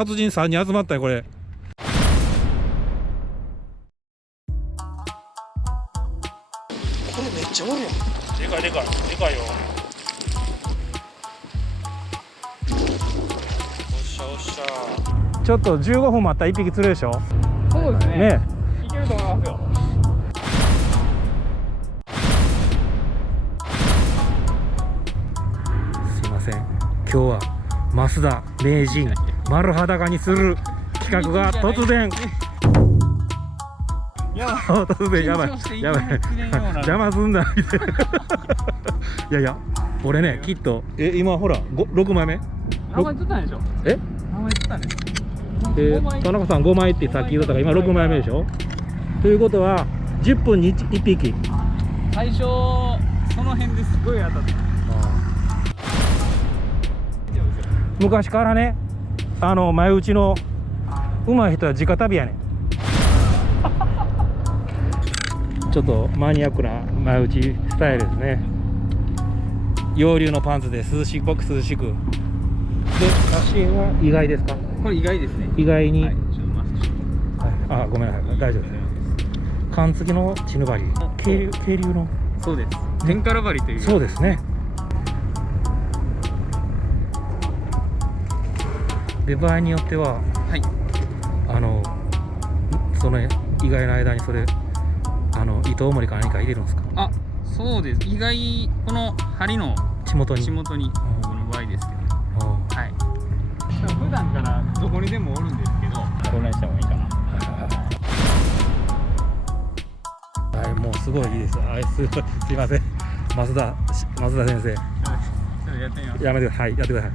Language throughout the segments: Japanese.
達人3人集まったよこれ。これめっちゃおるやん。でかいでかいでかいよ。おっしゃおっしゃ。ちょっと15分待ったら1匹釣れるでしょ。そうですね。ねいけると思いますよ。すいません、今日は増田名人丸裸にする企画が突然突然やばいやばい邪魔すんなみたいないやいや俺ねきっと今ほら6枚目名前釣ったんでしょ。え名前釣ったんです。田中さん5枚ってさっき言ったから今6枚目でしょ。ということは10分に 1匹。最初その辺ですごい当たった。昔からね前打ちの上手い人は直旅やねんちょっとマニアックな前打ちスタイルですね。洋流のパンツで涼しく僕涼しくで、写真は意外ですか。これ意外ですね。意外に、はい、ちょっとマスクして。あごめんなさい大丈夫です。缶付きのチヌバリ渓流のそうです。天から針という。そうですね。で場合によってははい。その意外な間にそれ糸をもりか何か入れるんですか。あ、そうです。意外この針の地元に。地元に僕の場合ですけど。はい。普段からどこにでもおるんですけど、これにしてもいいかな。はい、もうすごいいいです。はい、すいません。増田先生。ちょっとやってみます。やめてください。はい、やってください。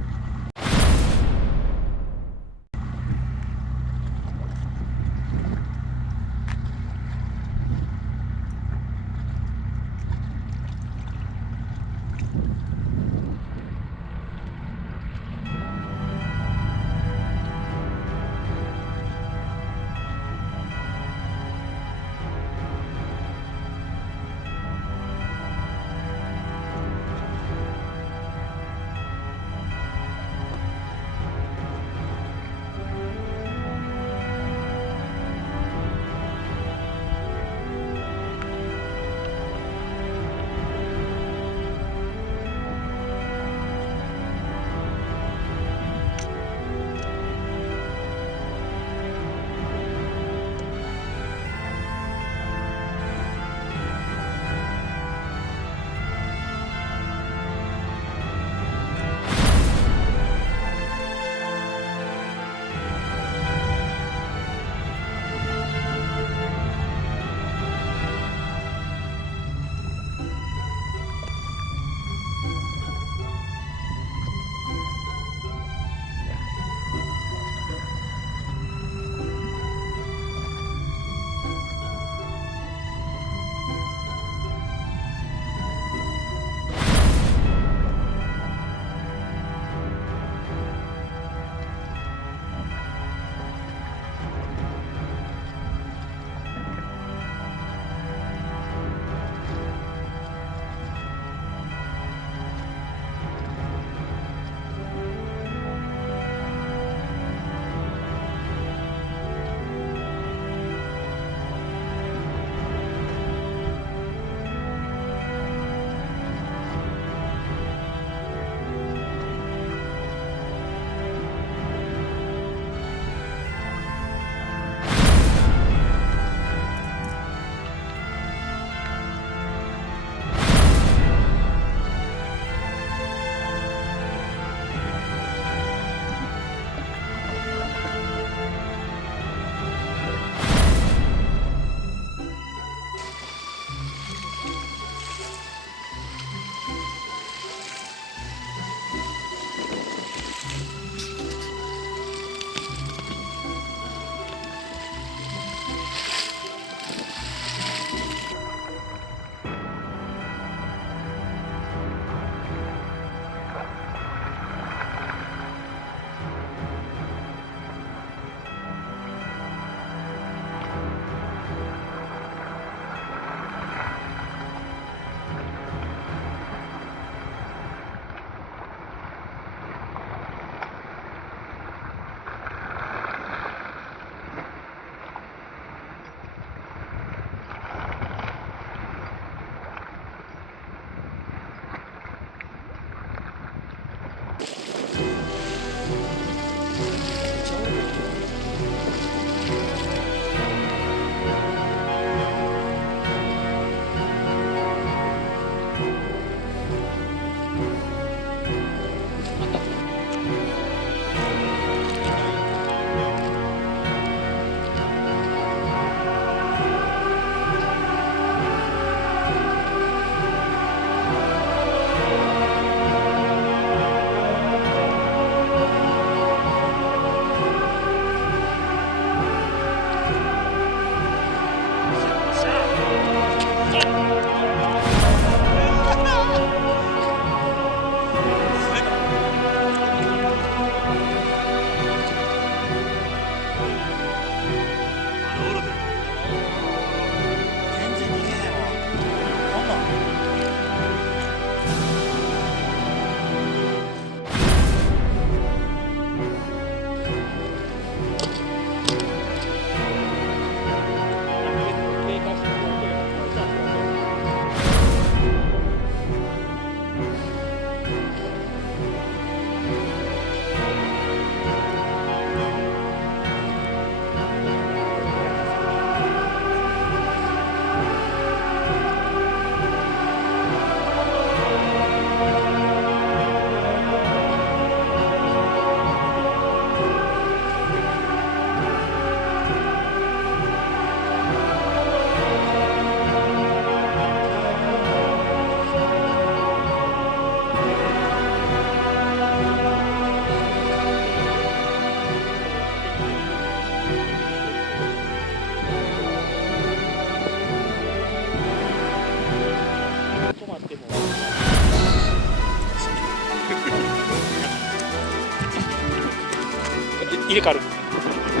入れ替わる。入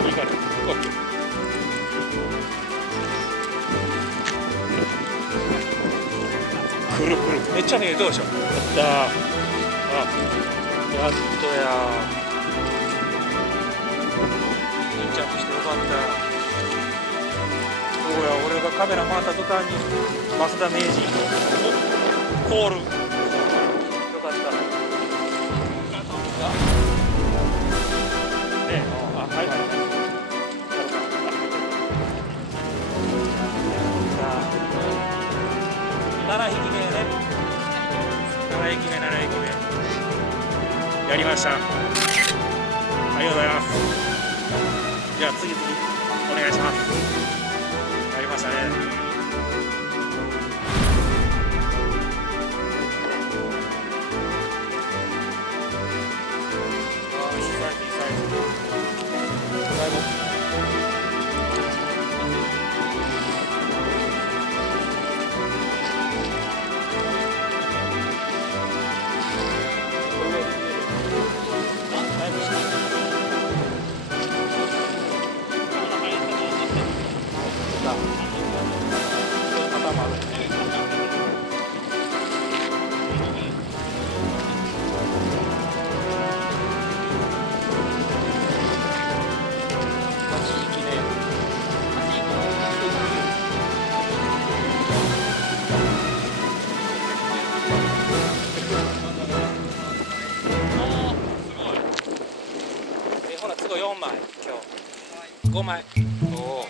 れ替わる。オッケー。くるくる。めっちゃね、どうでしょう。やったー。あ、やっとやー。いい着してよかった。そうや、俺がカメラ回った途端に増田名人コール。よかった。ねえ、あ、はいはいはい。7匹目ね。7匹目。やりました。ありがとうございます。じゃあ次お願いします。やりましたね。ああ、いいサイズ。最後。ほな、都合4枚、今日。5枚。おお。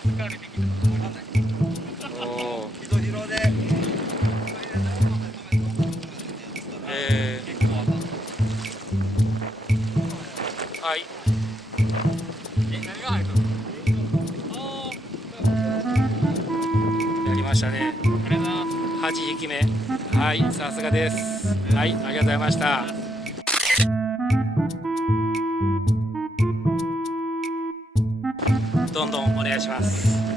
はい。やりましたね。8匹目。はい、さすがです。はい、ありがとうございました。どんどんお願いします。